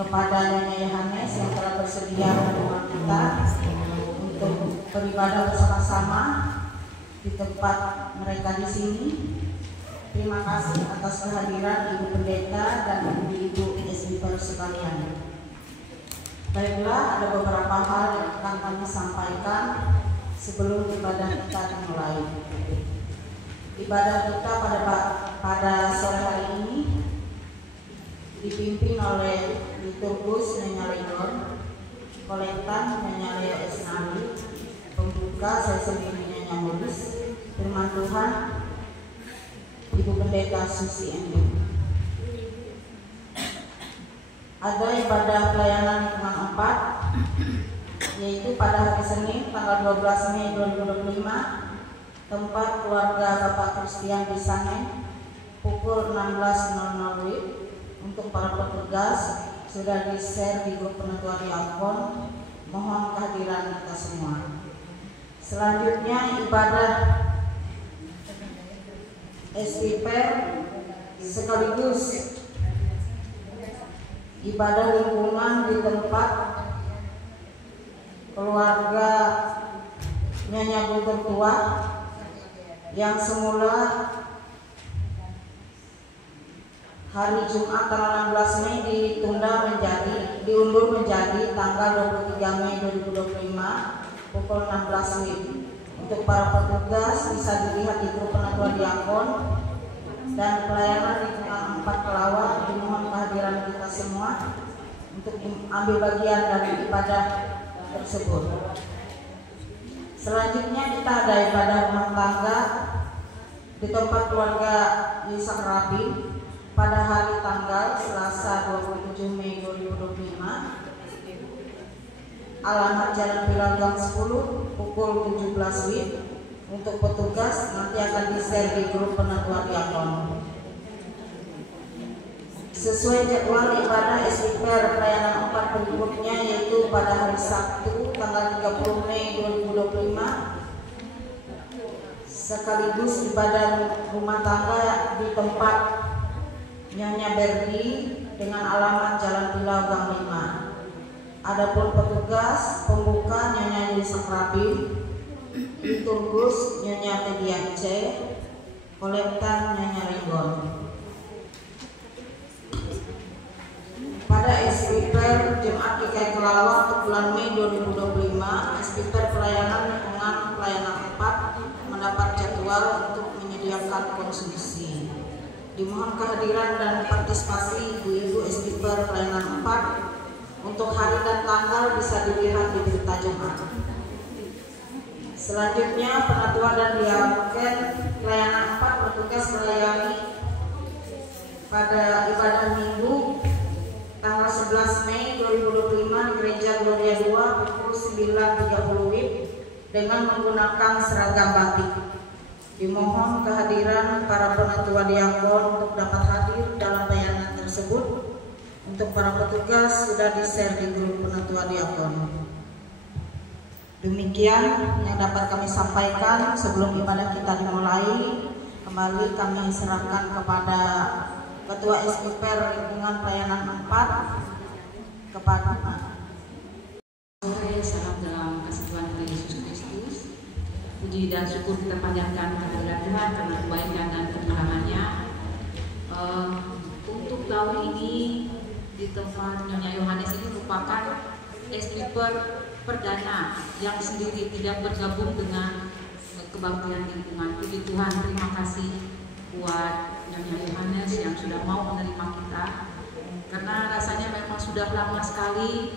kepada Nyonya Yohanes yang telah bersedia menerima kita untuk beribadah bersama-sama di tempat mereka di sini. Terima kasih atas kehadiran Ibu Pendeta dan Ibu SPPR sekalian. Baiklah, ada beberapa hal yang akan kami sampaikan sebelum ibadah kita dimulai. Ibadah kita pada sore hari ini dipimpin oleh liturgus Nyonya Legon, kolektan Nyonya Lea Esnali, pembuka saya sendiri Nyonya Modus, firman Tuhan Ibu Pendeta Susi Endi. Ada ibadah pelayanan lingkungan 4, yaitu pada hari Senin tanggal 12 Mei 2025, tempat keluarga Bapak Christian di Sangen, pukul 16.00 WIB. Untuk para petugas sudah di-share di grup penentuan diakon. Mohon kehadiran kita semua. Selanjutnya ibadah SPPR sekaligus ibadah lingkungan di tempat keluarga Nyonya Guntur Tua yang semula hari Jumat tanggal 16 Mei diundur menjadi tanggal 23 Mei 2025 pukul 16 WIB. Untuk para petugas bisa dilihat di grup penentuan diakon dan pelayanan lingkungan 4 Kelawar. Dimohon kehadiran kita semua untuk ambil bagian dari ibadah tersebut. Selanjutnya kita ada ibadah rumah tangga di tempat keluarga Yisak Rabi pada hari tanggal Selasa 27 Mei 2025, alamat Jalan Pilagang 10 pukul 17 WIB. Untuk petugas nanti akan di-share di grup penentuan diakon. Sesuai jadwal ibadah SPPR pelayanan 4 berikutnya, yaitu pada hari Sabtu tanggal 30 Mei 2025, sekaligus ibadah rumah tangga di tempat Nyonya Berdi dengan alamat Jalan Pilau Gang 5. Adapun petugas pembuka Nyonya Yisak Rabi, liturgus Nyonya Tedian C, kolektan Nyonya Legon. Pada SPPR Jemaat GKI Kelawar untuk bulan Mei 2025, SPPR pelayanan lingkungan pelayanan 4 mendapat jadwal untuk menyediakan konsumsi. Dimohon kehadiran dan partisipasi ibu-ibu SPPR pelayanan 4. Untuk hari dan tanggal bisa dilihat di berita Jumat. Selanjutnya penentuan dan diakon pelayanan 4 bertugas melayani pada ibadah Minggu tanggal 11 Mei 2025 di Gereja Gloria 2 pukul 9.30 WIB dengan menggunakan seragam batik. Dimohon kehadiran para penentua diakon untuk dapat hadir dalam pelayanan tersebut. Untuk para petugas sudah di-share di grup penentua diakon. Demikian yang dapat kami sampaikan sebelum ibadah kita dimulai. Kembali kami serahkan kepada Ketua SPPR Lingkungan Pelayanan 4 kepada salam dalam kasih Tuhan Yesus Kristus. Puji dan syukur kita panjatkan kehadirat Tuhan karena kebaikan dan kemuliaan-Nya. Untuk tahun ini di tempat Nyonya Yohanes ini merupakan SPPR perdana yang sendiri tidak bergabung dengan kebaktian lingkungan. Puji Tuhan, terima kasih buat Nyonya Yohanes yang sudah mau menerima kita, karena rasanya memang sudah lama sekali,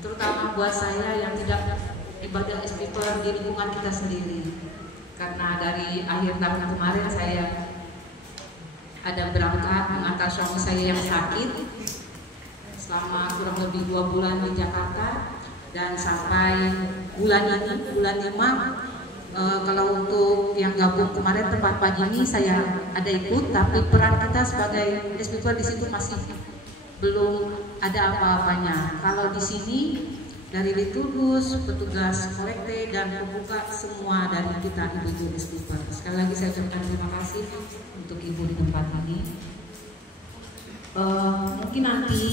terutama buat saya yang tidak ibadah SPPR di lingkungan kita sendiri. Karena dari akhir tahun kemarin saya ada berangkat mengantar suami saya yang sakit selama kurang lebih 2 bulan di Jakarta, dan sampai bulan ini, bulan 5, kalau untuk yang gabung kemarin tempat pagi ini saya ada ikut, tapi peran kita sebagai SPPR di situ masih belum ada apa-apanya. Kalau di sini dari liturgus, petugas kolekte dan pembuka semua dari kita ibu-ibu SPPR. Sekali lagi saya ucapkan terima kasih untuk ibu di tempat ini. Mungkin nanti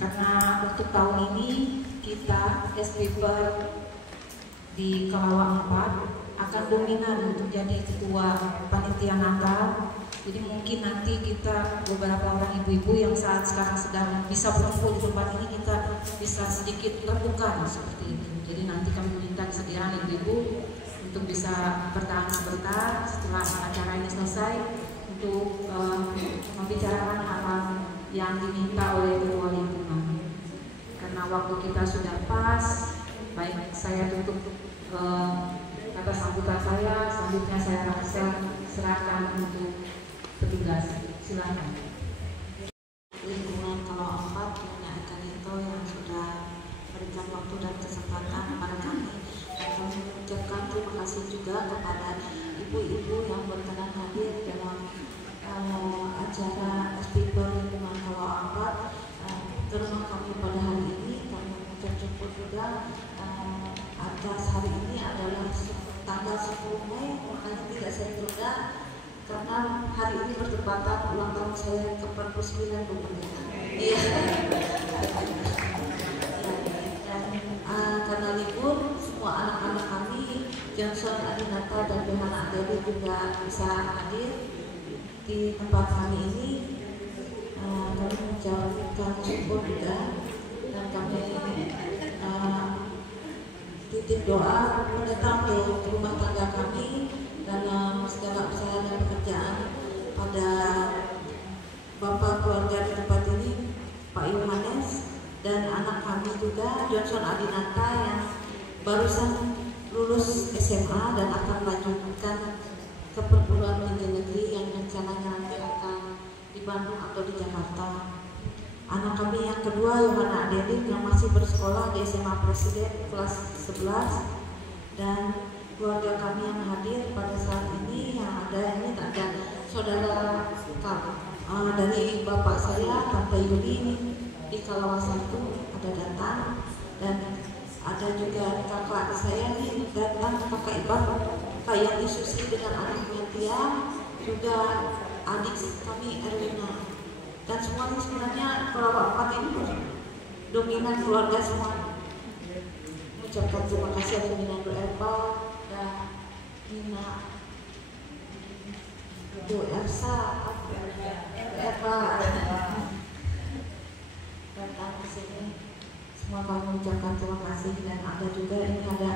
Karena untuk tahun ini kita SPIPER di Kalawang 4 akan dominan untuk jadi ketua panitia Natal. Jadi mungkin nanti kita beberapa orang ibu-ibu yang saat sekarang sedang bisa berkumpul di tempat ini, kita bisa sedikit lakukan seperti itu. Jadi nanti kami minta kesediaan ibu-ibu untuk bisa bertahan sebentar setelah acara ini selesai untuk membicarakan hal-hal yang diminta oleh ketua lingkungan. Karena waktu kita sudah pas, baik saya tutup kata sambutan saya, selanjutnya saya rasa serahkan untuk petugas. Silakan. Lingkungan Kalawang 4 punya Eka Nito yang sudah memberikan waktu dan kesempatan kepada kami. Dan kami mengucapkan terima kasih juga kepada ibu-ibu yang berkenan hadir dalam acara SPIPER Lingkungan Kalawang 4 ke rumah kami pada hari ini. Kami mengucap syukur juga atas hari ini adalah tanggal 10 Mei, makanya tidak saya tunda karena hari ini bertepatan ulang tahun saya ke-49 Iya. Karena libur, semua anak-anak kami, Johnson, Adinata, dan Johanna Dewi juga bisa hadir di tempat kami ini. Kami mengucapkan syukur juga dan kami titip doa mendatang ke rumah tangga kami dalam segala usaha dan pekerjaan pada Bapak keluarga di tempat ini, Pak Yohanes, dan anak kami juga Johnson Adinata yang barusan lulus SMA dan akan melanjutkan ke perguruan tinggi negeri yang rencananya nanti akan di Bandung atau di Jakarta. Anak kami yang kedua, Yohana Adelik, yang masih bersekolah di SMA Presiden kelas 11, dan keluarga kami yang hadir pada saat ini yang ada ini ada saudara dari bapak saya, Tante Yuli di Kalawang 1 ada datang, dan ada juga kakak saya nih datang, kakak Iban, Kak Yanti Susi dengan anaknya Tia, juga adik kami Erwina. Dan semuanya sebenarnya Kalawang 4 ini dominan keluarga semua. Mengucapkan terima kasih atas Nina Erpa dan Nina Bu Elsa Erpa datang ke sini. Semua kami mengucapkan terima kasih, dan ada juga ini ada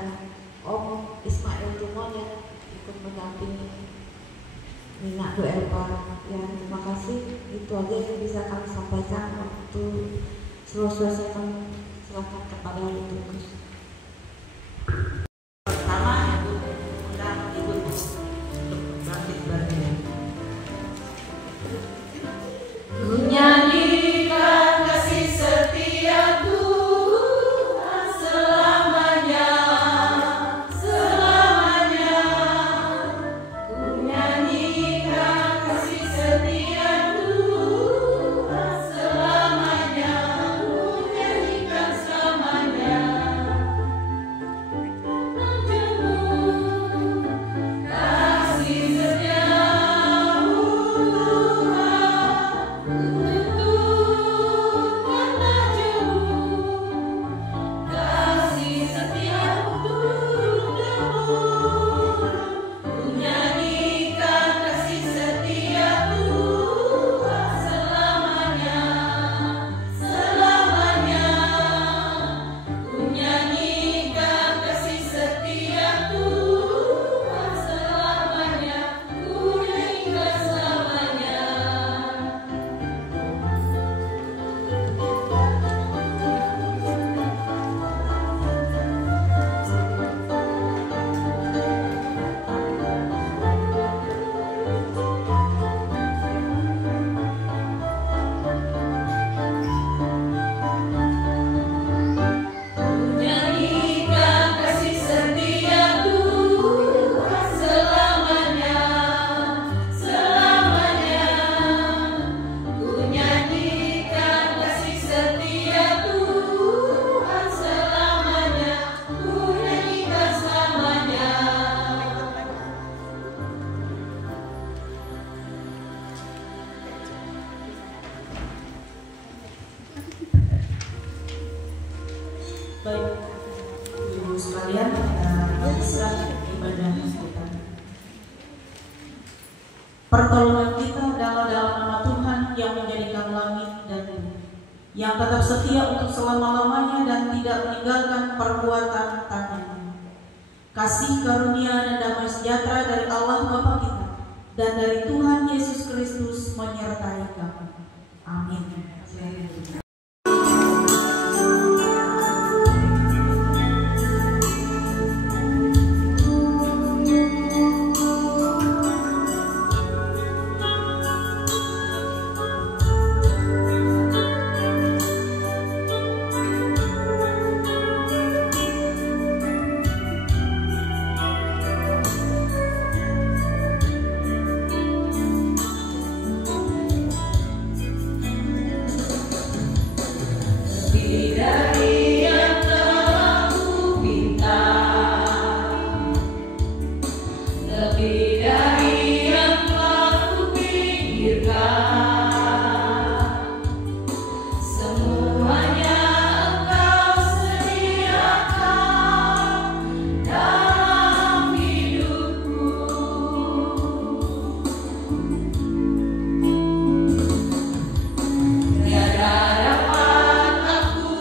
Om Ismail Tumon yang ikut mendampingi Nina Bu Erpa. Ya, terima kasih. Itu aja yang bisa kami sampaikan. Waktu seluruh saya kami serahkan kepada Liturgus. Pertama, undang ibu untuk bangkit berdiri. Menyanyikan kasih setia Tuhan selamanya, selamanya. Ku nyanyikan kasih setia Tuhan selamanya, ku nyanyikan selamanya. Baik, ibu sekalian, kita lanjutkan ibadah kita. Pertolongan kita adalah dalam nama Tuhan yang menjadikan langit dan bumi, yang tetap setia untuk selama-lamanya dan tidak meninggalkan perbuatan tangannya. Kasih karunia dan damai sejahtera dari Allah Bapa kita dan dari Tuhan Yesus Kristus menyertai kamu. Amin. Dapat aku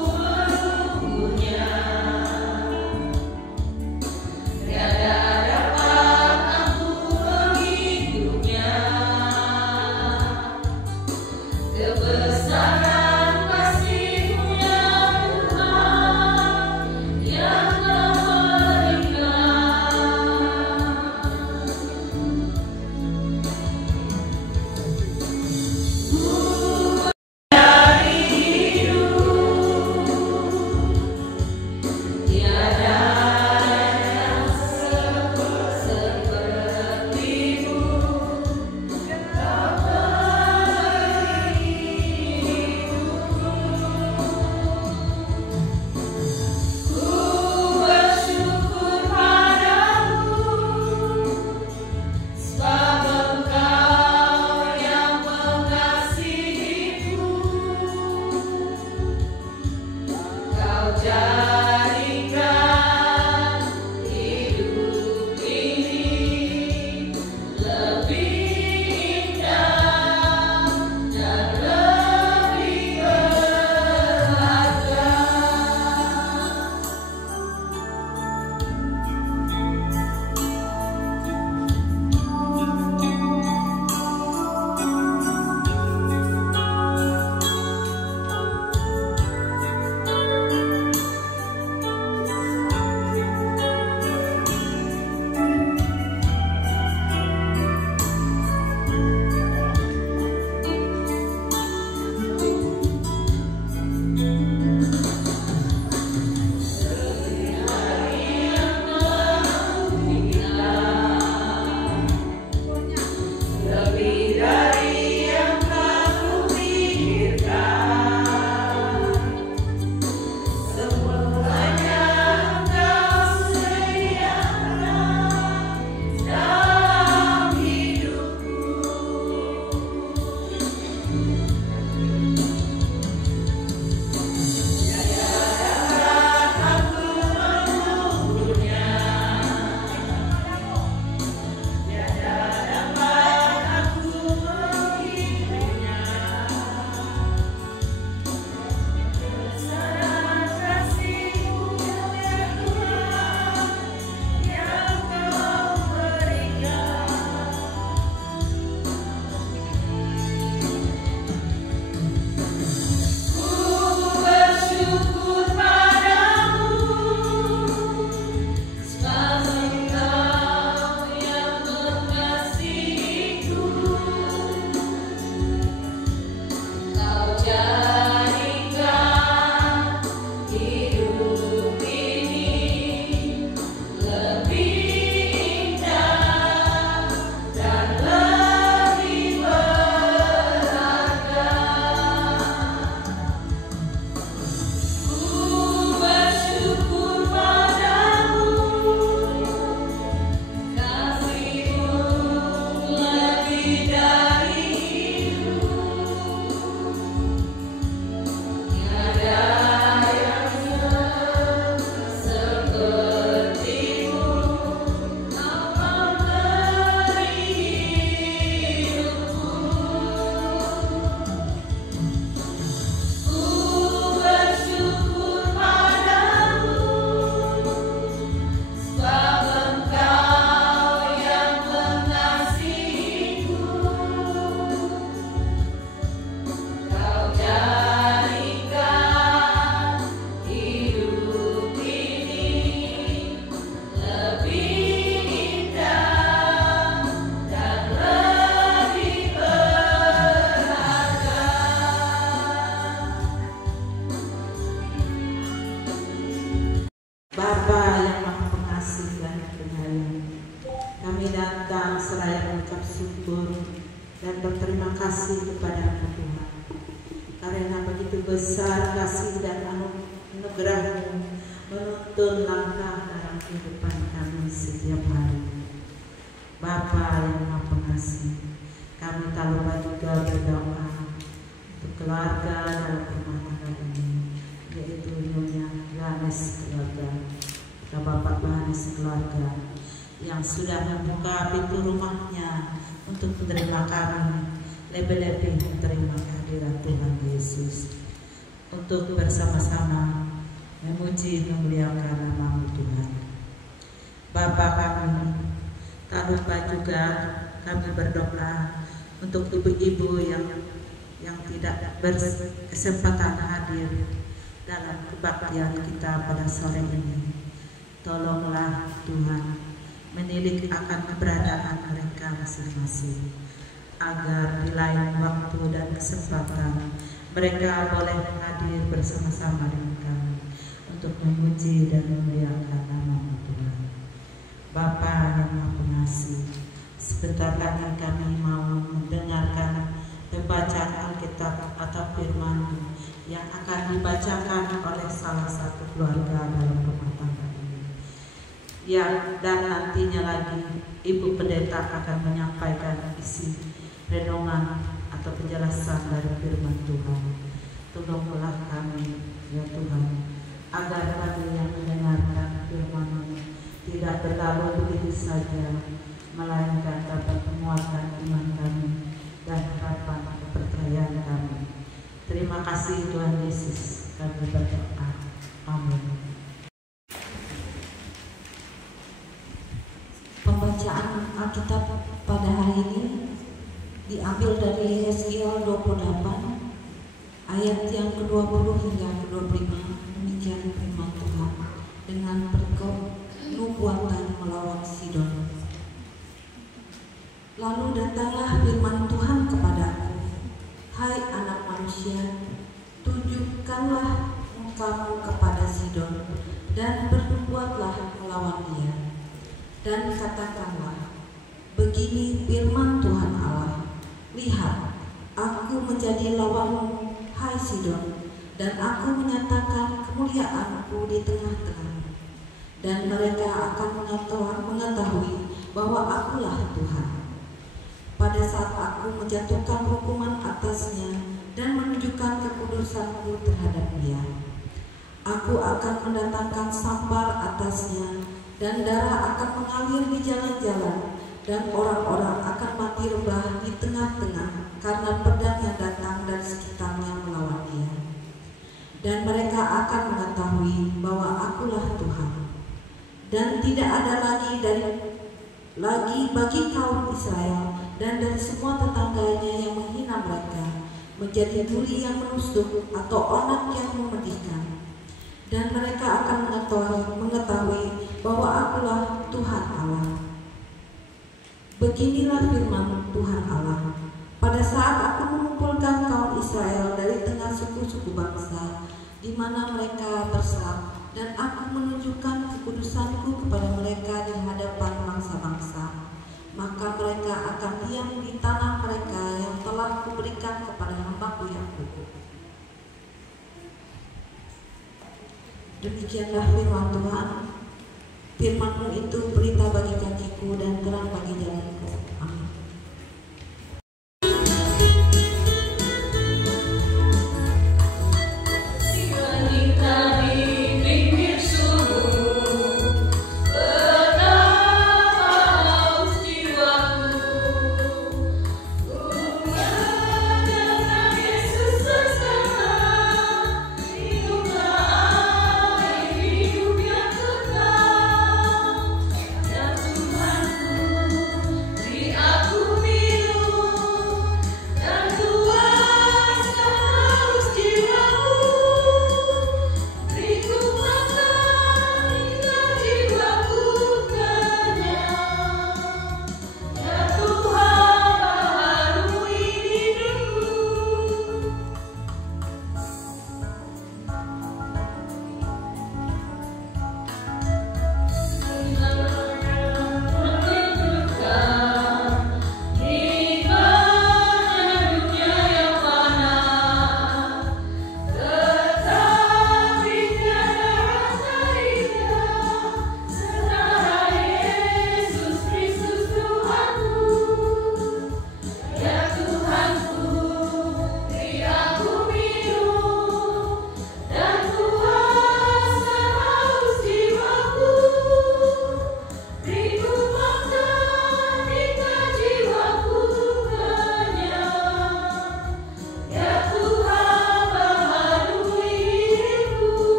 dan berterima kasih kepada Tuhan. Karena begitu besar kasih dan anugerah-Mu menuntun langkah dalam kehidupan kami setiap hari. Bapa yang Maha Pengasih, kami tak lupa juga berdoa untuk keluarga dalam rumah tangga ini, yaitu Nyonya Ganes keluarga, Bapak Ganes keluarga, yang sudah membuka pintu rumahnya untuk menerima kami, lebih-lebih menerima kehadiran Tuhan Yesus, untuk bersama-sama memuji memuliakan nama-Mu Tuhan. Bapa kami, tak lupa juga kami berdoa untuk ibu-ibu yang tidak berkesempatan hadir dalam kebaktian kita pada sore ini. Tolonglah Tuhan menilik akan keberadaan mereka masing-masing, agar di lain waktu dan kesempatan mereka boleh hadir bersama-sama dengan kami untuk memuji dan memuliakan nama-Mu Tuhan. Bapa yang Maha Pengasih, sebentar lagi kami mau mendengarkan pembacaan Alkitab atau firman yang akan dibacakan oleh salah satu keluarga dalam rumah tangga ini. Dan nantinya lagi Ibu Pendeta akan menyampaikan isi renungan atau penjelasan dari firman Tuhan. Tolonglah kami ya Tuhan, agar kami yang mendengarkan firman-Mu tidak berlalu begitu saja, melainkan dapat menguatkan iman kami dan harapan kepercayaan kami. Terima kasih Tuhan Yesus, kami berdoa. Amin. Pembacaan Alkitab pada hari ini diambil dari Yeskiel 28 ayat yang ke-20 hingga ke-25. Demikian firman Tuhan dengan perikop nubuatan melawan Sidon. Lalu datanglah firman Tuhan kepadaku, hai anak manusia, tunjukkanlah mukamu kepada Sidon dan bernubuatlah melawan dia. Dan katakanlah, begini firman Tuhan Allah, lihat, aku menjadi lawanmu, hai Sidon, dan aku menyatakan kemuliaanku di tengah-tengah. Dan mereka akan mengetahui bahwa akulah Tuhan. Pada saat aku menjatuhkan hukuman atasnya dan menunjukkan kekudusanku terhadap dia, aku akan mendatangkan sampar atasnya, dan darah akan mengalir di jalan-jalan, dan orang-orang akan mati rebah di tengah-tengah karena pedang yang datang dari sekitarnya melawan dia. Dan mereka akan mengetahui bahwa akulah Tuhan. Dan tidak ada lagi bagi kaum Israel dan dari semua tetangganya yang menghina mereka menjadi duri yang menusuk atau onak yang memedihkan. Dan mereka akan mengetahui bahwa akulah Tuhan Allah. Beginilah firman Tuhan Allah, pada saat aku mengumpulkan kaum Israel dari tengah suku-suku bangsa di mana mereka berserah, dan aku menunjukkan kekudusanku kepada mereka di hadapan bangsa-bangsa, maka mereka akan diam di tanah mereka yang telah kuberikan kepada hamba-Ku Yakub. Demikianlah firman Tuhan. Firman-Mu itu berita bagi kakiku dan terang bagi jalanku. Amin. Di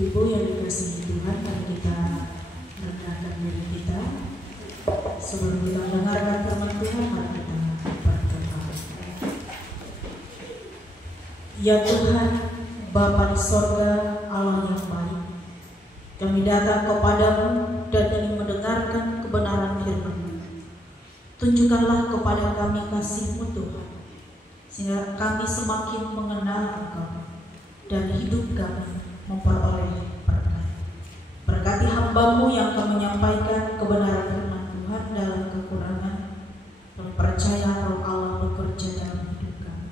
Ibu yang dikasihi Tuhan, mari kita merendahkan diri kita sebelum kita mendengarkan firman Tuhan. Mari kita berdoa. Ya Tuhan, Bapa di sorga, Allah yang baik, kami datang kepadamu dan ingin mendengarkan kebenaran firman-Mu. Tunjukkanlah kepada kami kasih-Mu Tuhan, sehingga kami semakin mengenal Engkau dan hidup kami memperoleh berkat. Berkati hamba-Mu yang akan menyampaikan kebenaran firman Tuhan dalam kekurangan. Kami percaya Roh Allah bekerja dalam hidup kami.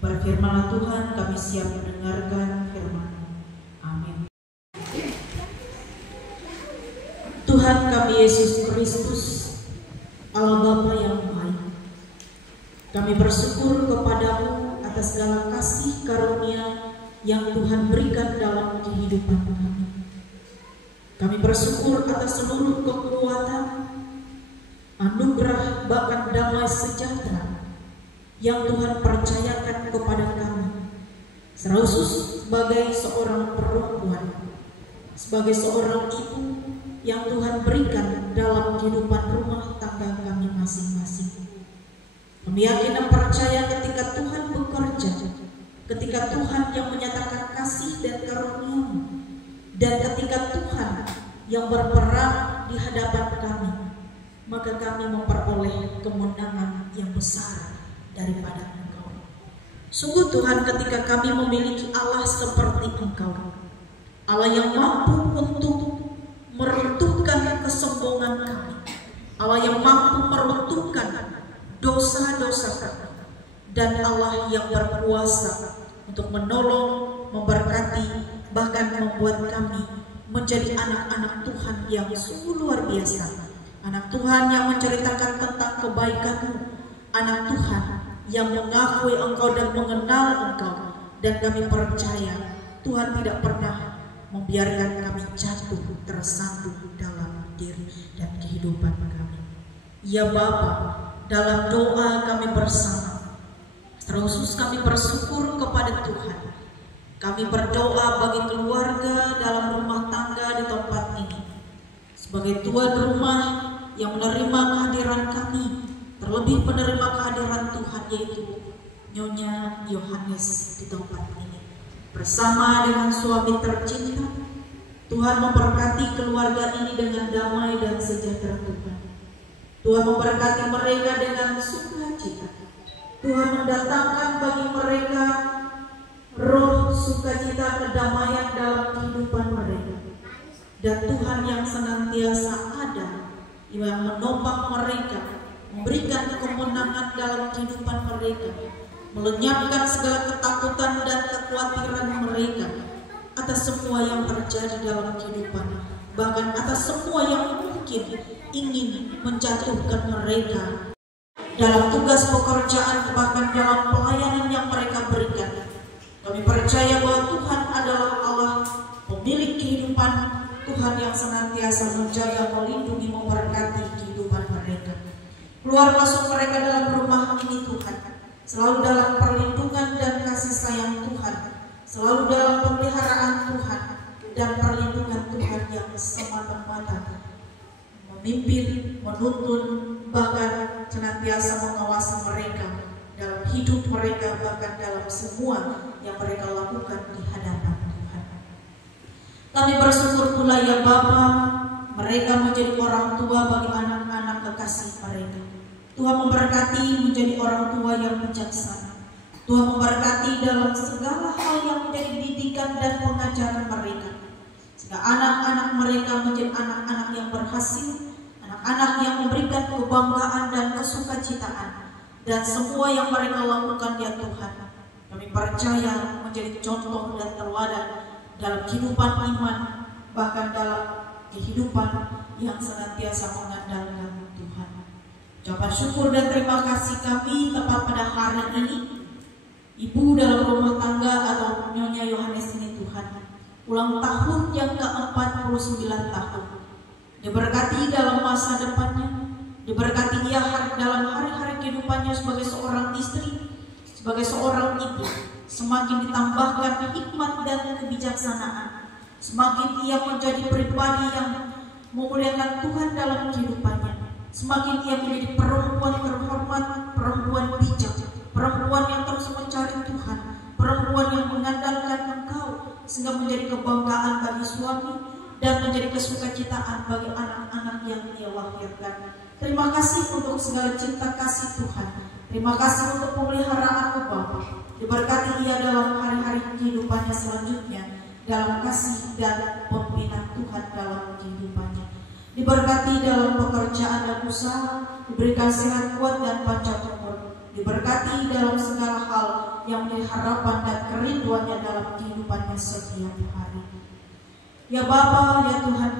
Berfirmanlah Tuhan, kami siap mendengarkan firman-Mu. Amin. Tuhan kami Yesus Kristus, Allah Bapa yang baik, kami bersyukur kepadamu atas segala kasih karunia yang Tuhan berikan dalam kehidupan kami. Kami bersyukur atas seluruh kekuatan, anugerah, bahkan damai sejahtera yang Tuhan percayakan kepada kami, terkhusus sebagai seorang perempuan, sebagai seorang ibu yang Tuhan berikan dalam kehidupan rumah tangga kami masing-masing. Kami yakin dan percaya ketika Tuhan bekerja, ketika Tuhan yang menyatakan kasih dan karunia-Mu, dan ketika Tuhan yang berperang di hadapan kami, maka kami memperoleh kemenangan yang besar daripada Engkau. Sungguh Tuhan, ketika kami memiliki Allah seperti Engkau, Allah yang mampu untuk meruntuhkan kesombongan kami, Allah yang mampu meruntuhkan dosa-dosa kami, dan Allah yang berkuasa untuk menolong, memberkati, bahkan membuat kami menjadi anak-anak Tuhan yang sungguh luar biasa. Anak Tuhan yang menceritakan tentang kebaikan-Mu, anak Tuhan yang mengakui Engkau dan mengenal Engkau. Dan kami percaya Tuhan tidak pernah membiarkan kami jatuh tersandung dalam diri dan kehidupan kami. Ya Bapa, dalam doa kami bersama, terkhusus kami bersyukur kepada Tuhan. Kami berdoa bagi keluarga dalam rumah tangga di tempat ini, sebagai tuan rumah yang menerima kehadiran kami, terlebih penerima kehadiran Tuhan, yaitu Nyonya Yohanes di tempat ini bersama dengan suami tercinta. Tuhan memberkati keluarga ini dengan damai dan sejahtera Tuhan. Tuhan memberkati mereka dengan sukacita. Tuhan mendatangkan bagi mereka roh sukacita, kedamaian dalam kehidupan mereka. Dan Tuhan yang senantiasa ada, yang menopang mereka, memberikan kemenangan dalam kehidupan mereka, melenyapkan segala ketakutan dan kekhawatiran mereka atas semua yang terjadi dalam kehidupan, bahkan atas semua yang mungkin ingin menjatuhkan mereka dalam tugas pekerjaan, bahkan dalam pelayanan yang mereka berikan. Kami percaya bahwa Tuhan adalah Allah pemilik kehidupan, Tuhan yang senantiasa menjaga, melindungi, memberkati kehidupan mereka. Keluar masuk mereka dalam rumah ini Tuhan, selalu dalam perlindungan dan kasih sayang Tuhan, selalu dalam pemeliharaan Tuhan dan perlindungan Tuhan yang semata-mata memimpin, menuntun, bahkan senantiasa mengawasi mereka dalam hidup mereka, bahkan dalam semua yang mereka lakukan di hadapan Tuhan. Kami bersyukur pula ya Bapa, mereka menjadi orang tua bagi anak-anak kekasih mereka. Tuhan memberkati menjadi orang tua yang bijaksana. Tuhan memberkati dalam segala hal yang menjadi didikan dan pengajaran mereka, sehingga anak-anak mereka menjadi anak-anak yang berhasil, anak-anak yang memberikan kebanggaan dan kesukacitaan, dan semua yang mereka lakukan ya Tuhan, kami percaya menjadi contoh dan teladan dalam kehidupan iman, bahkan dalam kehidupan yang senantiasa mengandalkan Tuhan. Ucapan syukur dan terima kasih kami tepat pada hari ini, ibu dalam rumah tangga atau Nyonya Yohanes ini Tuhan, ulang tahun yang ke-49 tahun. Diberkati dalam masa depannya, diberkati dia dalam hari-hari kehidupannya sebagai seorang istri, sebagai seorang ibu, semakin ditambahkan hikmat dan kebijaksanaan, Semakin ia menjadi pribadi yang memuliakan Tuhan dalam kehidupannya, semakin ia menjadi perempuan terhormat, perempuan bijak, perempuan yang terus mencari Tuhan, perempuan yang mengandalkan Engkau, sehingga menjadi kebanggaan bagi suami dan menjadi kesukacitaan bagi anak-anak yang ia lahirkan. Terima kasih untuk segala cinta kasih Tuhan. Terima kasih untuk pemeliharaan Bapa. Diberkati ia dalam hari-hari kehidupannya selanjutnya, dalam kasih dan pembinaan Tuhan dalam kehidupannya. Diberkati dalam pekerjaan dan usaha, diberikan sehat kuat dan panjang umur. Diberkati dalam segala hal yang menjadi harapan dan kerinduannya dalam kehidupannya setiap hari. Ya Bapa, ya Tuhan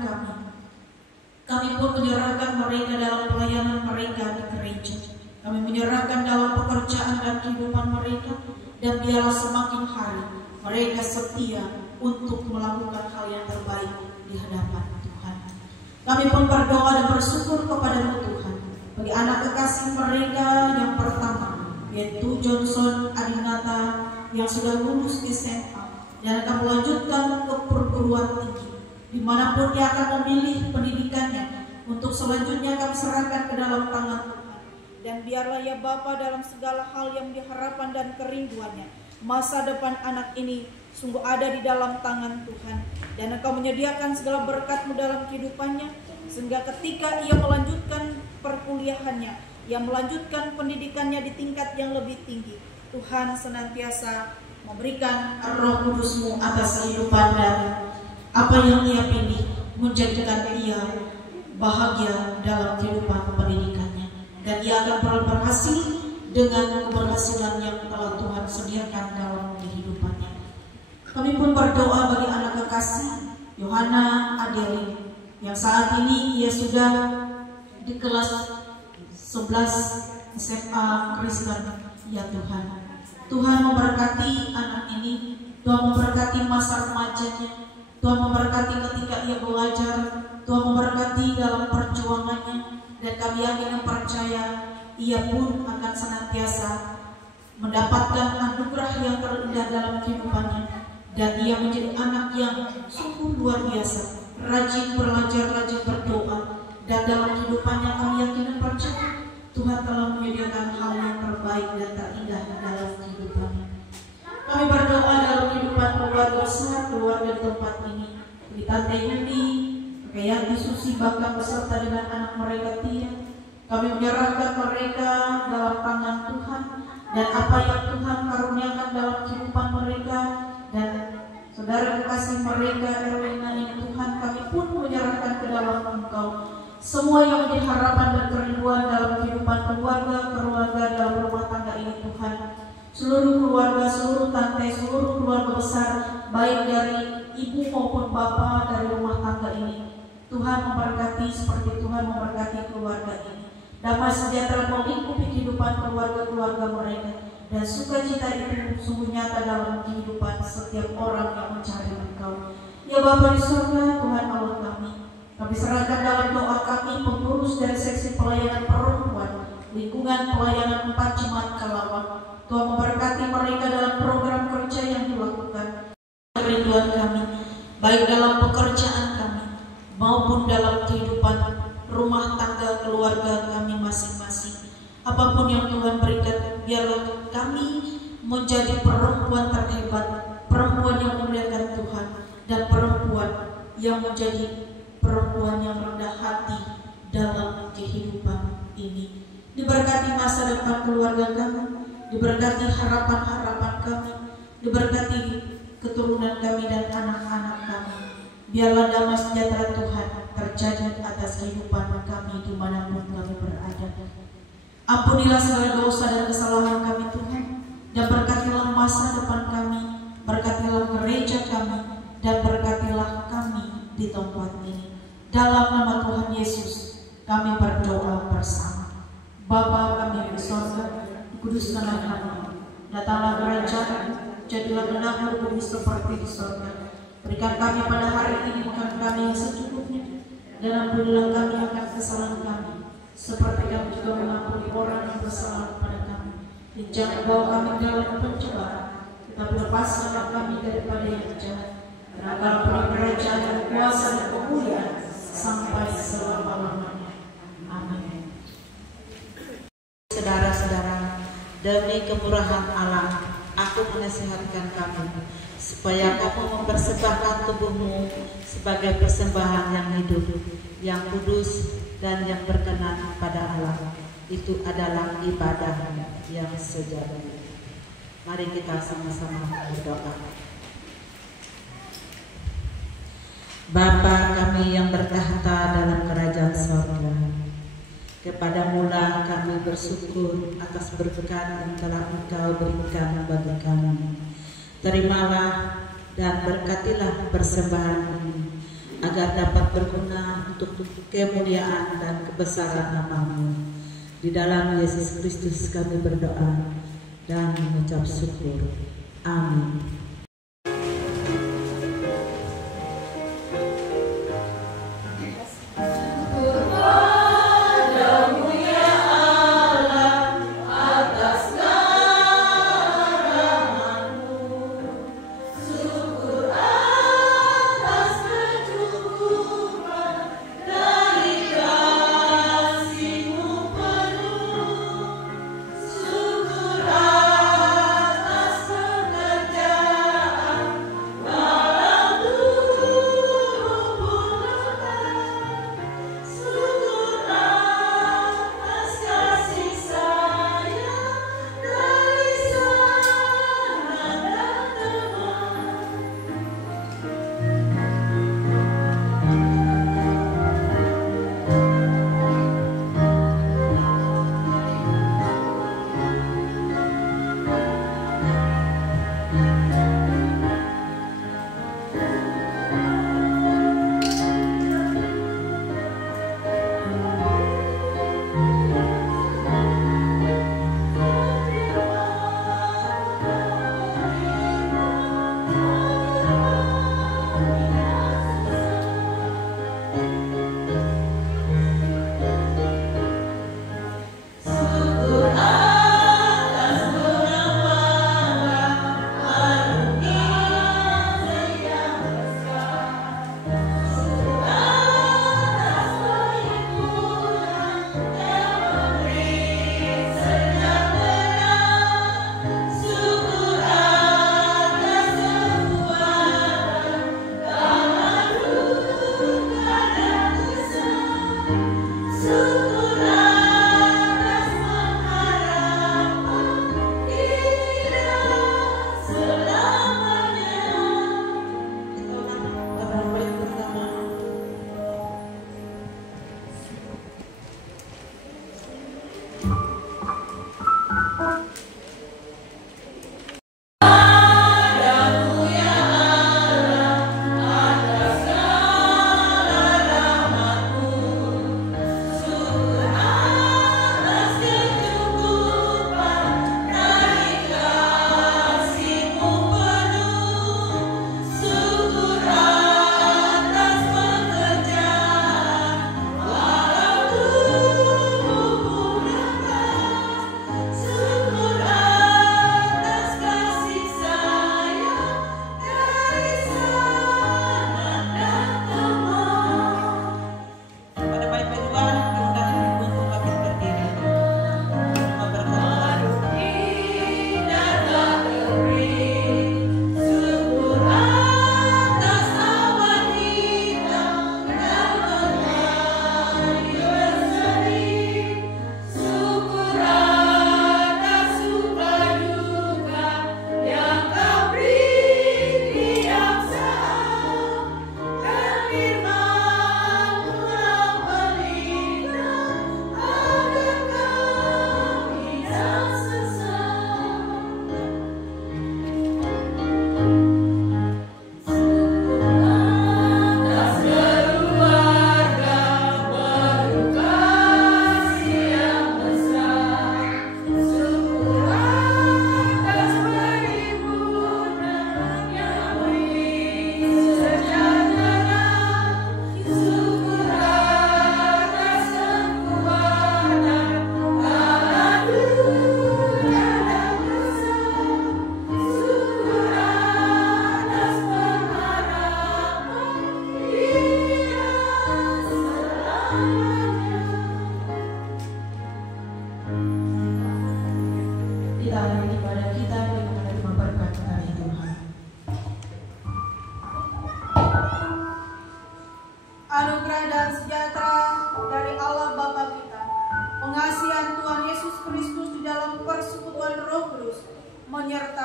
kami pun menyerahkan mereka dalam pelayanan mereka di gereja. Kami menyerahkan dalam pekerjaan dan kehidupan mereka, dan biarlah semakin hari mereka setia untuk melakukan hal yang terbaik di hadapan Tuhan. Kami pun berdoa dan bersyukur kepada Tuhan bagi anak kekasih mereka yang pertama, yaitu Johnson Adinata yang sudah lulus SMA dan akan melanjutkan ke perguruan tinggi. Dimanapun dia akan memilih pendidikannya, untuk selanjutnya kami serahkan ke dalam tangan Tuhan. Dan biarlah ya Bapa, dalam segala hal yang diharapkan dan kerinduannya, masa depan anak ini sungguh ada di dalam tangan Tuhan. Dan Engkau menyediakan segala berkat-Mu dalam kehidupannya, sehingga ketika ia melanjutkan perkuliahannya, ia melanjutkan pendidikannya di tingkat yang lebih tinggi, Tuhan senantiasa memberikan Roh Kudus-Mu atas kehidupan dan apa yang ia pilih, menjadikan ia bahagia dalam kehidupan pendidikannya. Dan ia akan berhasil dengan keberhasilan yang telah Tuhan sediakan dalam kehidupannya. Kami pun berdoa bagi anak kekasih Yohana Adeli yang saat ini ia sudah di kelas 11 SMA Kristen. Ya Tuhan, Tuhan memberkati anak ini, Tuhan memberkati masa remajanya, Tuhan memberkati ketika ia belajar, Tuhan memberkati dalam perjuangannya. Dan kami yakin dan percaya ia pun akan senantiasa mendapatkan anugerah yang terindah dalam kehidupannya. Dan ia menjadi anak yang sungguh luar biasa, rajin belajar, rajin berdoa. Dan dalam kehidupannya kami yakin dan percaya Tuhan telah menyediakan hal yang terbaik dan terindah dalam kehidupannya. Kami berdoa dalam kehidupan keluarga besar, keluarga di tempat ini, di Tante Yudi, Kayati Susi, bahkan beserta dengan anak mereka Tia. Kami menyerahkan mereka dalam tangan Tuhan, dan apa yang Tuhan karuniakan dalam kehidupan mereka dan saudara kekasih mereka Erwina ini, Tuhan kami pun menyerahkan ke dalam Engkau. Semua yang menjadi harapan dan kerinduan dalam kehidupan keluarga dalam rumah tangga ini, Tuhan. Seluruh keluarga, seluruh tante, seluruh keluarga besar, baik dari ibu maupun bapak dari rumah tangga ini, Tuhan memberkati seperti Tuhan memberkati keluarga ini. Damai sejahtera melingkupi kehidupan keluarga-keluarga mereka, dan sukacita itu sungguh nyata dalam kehidupan setiap orang yang mencari Engkau. Ya Bapa di surga, Tuhan Allah kami serahkan dalam doa kami pengurus dari seksi pelayanan perempuan, lingkungan pelayanan 4 Jemaat Kalawang. Tuhan memberkati mereka dalam program kerja yang dilakukan. Kerinduan kami, baik dalam pekerjaan kami maupun dalam kehidupan rumah tangga keluarga kami masing-masing. Apapun yang Tuhan berikan, biarlah kami menjadi perempuan terhebat, perempuan yang memuliakan Tuhan, dan perempuan yang menjadi perempuan yang rendah hati dalam kehidupan ini. Diberkati masa depan keluarga kami, diberkati harapan-harapan kami, diberkati keturunan kami dan anak-anak kami. Biarlah damai sejahtera Tuhan terjadi atas kehidupan kami dimanapun kami berada. Ampunilah segala dosa dan kesalahan kami Tuhan, dan berkatilah masa depan kami, berkatilah gereja kami, dan berkatilah kami di tempat ini. Dalam nama Tuhan Yesus kami berdoa bersama. Bapa kami di surga, dikuduskanlah nama-Mu, datanglah kerajaan, jadilah kehendak-Mu bumi seperti di surga. Berikan kami pada hari ini makan kami yang secukupnya, dan ampunilah kami akan kesalahan kami, seperti kami juga mengampuni orang yang bersalah kepada kami. Dan jangan bawa kami dalam pencobaan, tetapi lepaskanlah kami daripada yang jahat. Bapa kerajaan, kuasa dan kemuliaan sampai selama-lamanya. Amin. Saudara-saudara, demi kemurahan Allah, aku menasihatkan kamu supaya kamu mempersembahkan tubuhmu sebagai persembahan yang hidup, yang kudus dan yang berkenan pada Allah. Itu adalah ibadah yang sejati. Mari kita sama-sama berdoa. Bapa kami yang bertahta dalam kerajaan sorga, kepadamu-lah kami bersyukur atas berkat yang telah Engkau berikan bagi kami. Terimalah dan berkatilah persembahan ini, agar dapat berguna untuk kemuliaan dan kebesaran nama-Mu. Di dalam Yesus Kristus kami berdoa dan mengucap syukur. Amin. Syukur atas pekerjaan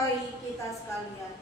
menyertai kita sekalian.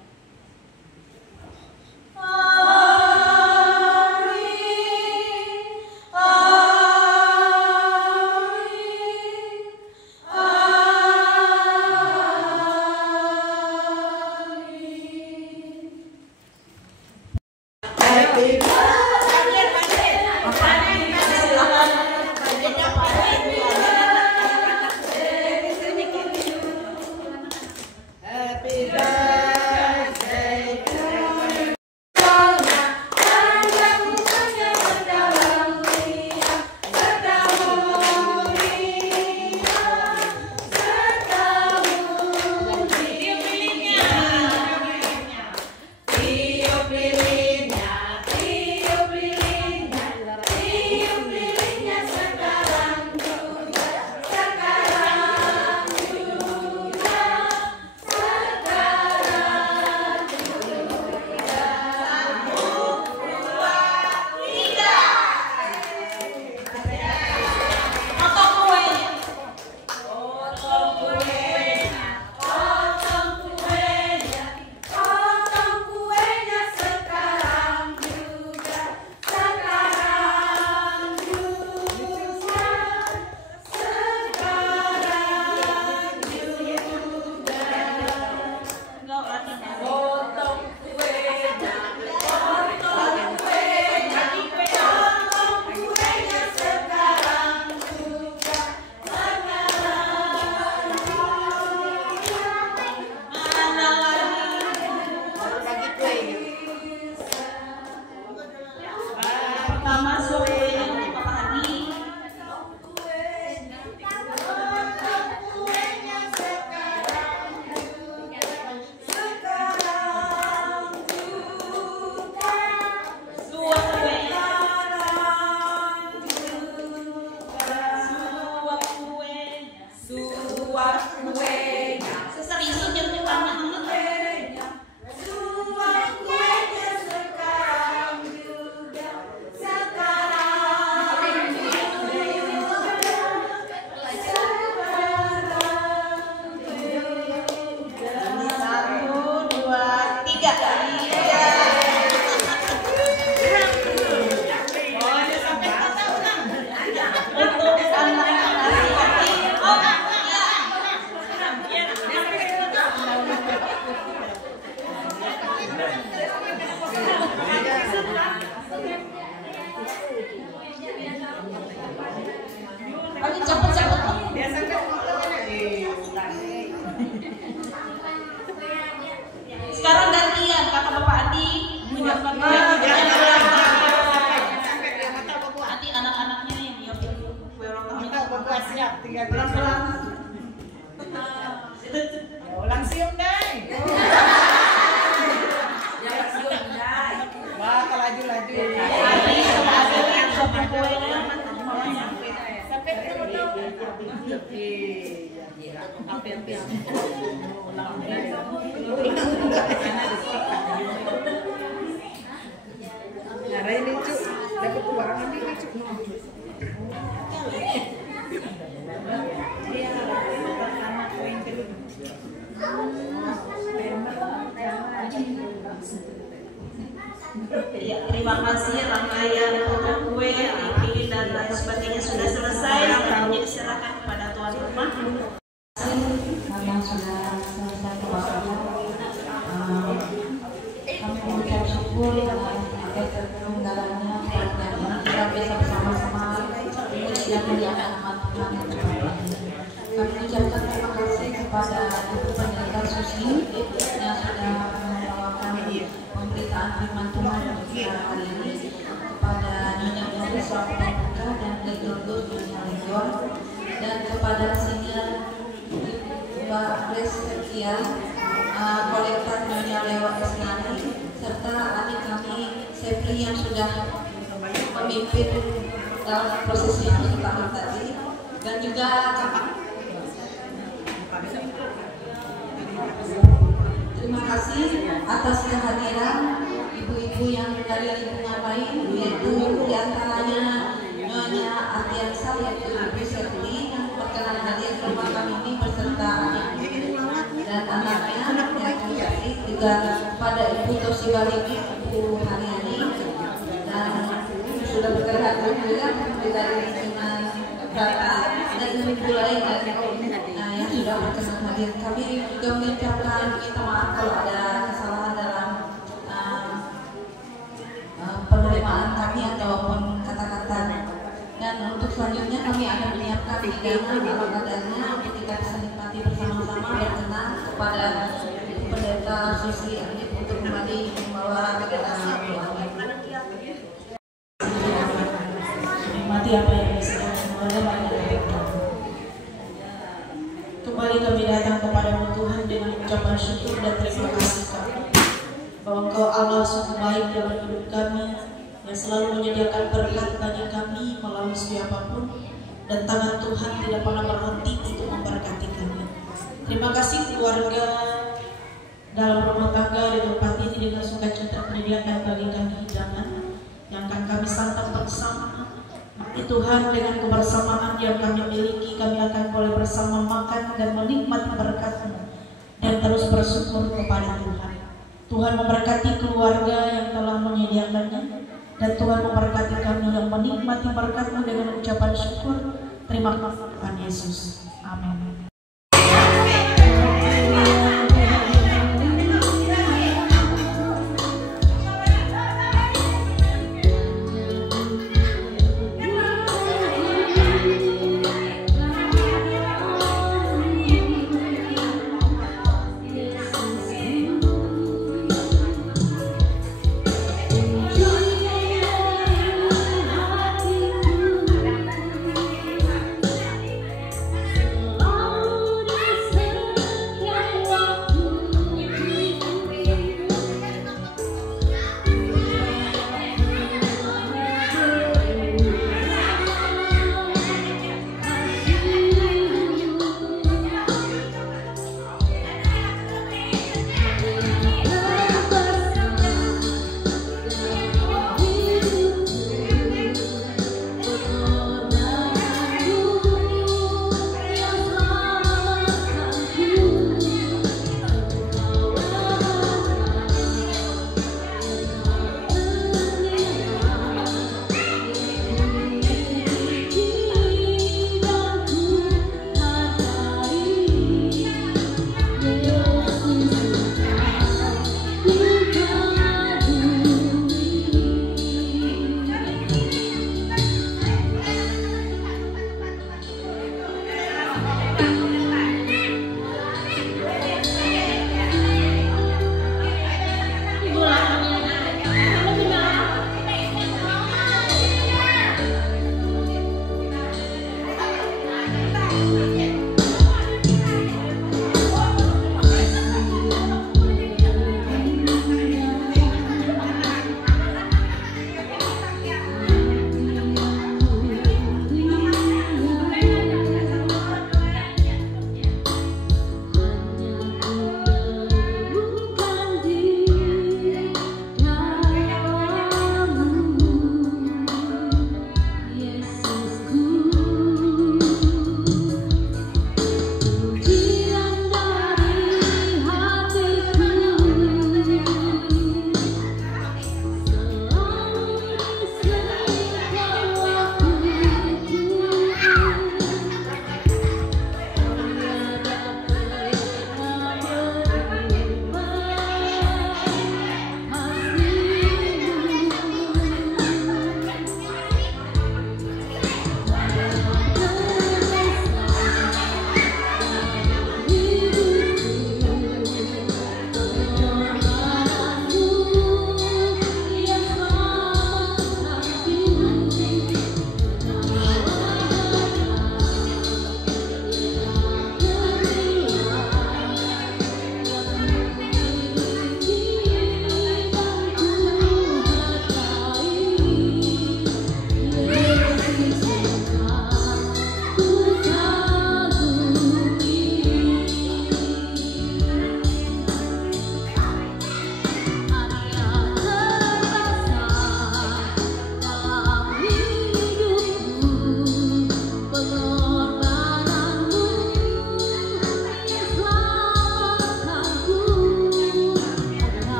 Sekarang gantian kakak Bapak Adi menyiapkan nanti anak-anaknya yang nyiapin kue ulang tahun. Bapak siap, tinggal pelan-pelan. Ulang siap deh. Jangan siung dai. Wah, laju-laju. Adi sama Adi yang siapin kuenya. Sampai ketemu. Api-api. Nah, ini cuk, dapat uang ini cuk. Ya, terima kasih rangkaian potong kue, lilin dan lain sebagainya sudah selesai. Selanjutnya diserahkan kepada tuan rumah. Yang sudah selesai kebagian, kami mengucap syukur atas terselenggaranya perayaan kita bisa bersama-sama memuji dan memuliakan nama Tuhan yang terbaik. Kami ucapkan terima kasih kepada Ibu Pendeta Susi yang sudah membawakan pemberitaan firman Tuhan untuk kita hari ini, kepada Nyonya Mary selaku pembuka dan Legion Nyonya Legion, dan kepada senior Mbak Grace Setia, kolektor Nyonya Lewa Esnani, serta adik kami Sepri yang sudah memimpin dalam prosesi yang pertama tadi, dan juga terima kasih atas kehadiran ibu-ibu yang dari lingkungan lain, yaitu diantaranya Nyonya Ardiansa, yaitu Ibu Sepri yang berkenan hadir ke rumah kami ini beserta adik dan anaknya juga pada Ibu Tosi Baliki, Ibu Haryani, dan sudah bergerak juga dari dengan Rata dan ibu lain yang sudah berkenan hadir. Kami juga mengucapkan minta maaf kalau ada kesalahan dalam penerimaan kami ataupun kata-kata. Dan untuk selanjutnya kami akan menyiapkan hidangan ala kadarnya untuk kita bisa nikmati bersama-sama. Berkenan kepada Pendeta Susi Arif untuk kembali membawa kedatangan keluarga. Nikmati apa yang disediakan oleh keluarga. Kembali kami datang kepadamu Tuhan dengan ucapan syukur dan terima kasih kami bahwa Engkau Allah sungguh baik dalam hidup kami, yang selalu menyediakan berkat bagi kami melalui siapapun, dan tangan Tuhan tidak pernah berhenti untuk memberkati kami. Terima kasih keluarga dalam rumah tangga di tempat ini dengan sukacita menyediakan bagi kami hidangan yang akan kami santap bersama. Nanti Tuhan dengan kebersamaan yang kami miliki, kami akan boleh bersama makan dan menikmati berkat-Mu dan terus bersyukur kepada Tuhan. Tuhan memberkati keluarga yang telah menyediakannya, dan Tuhan memberkati kami yang menikmati berkat-Mu dengan ucapan syukur. Terima kasih Tuhan Yesus. Amin. Oh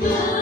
Dia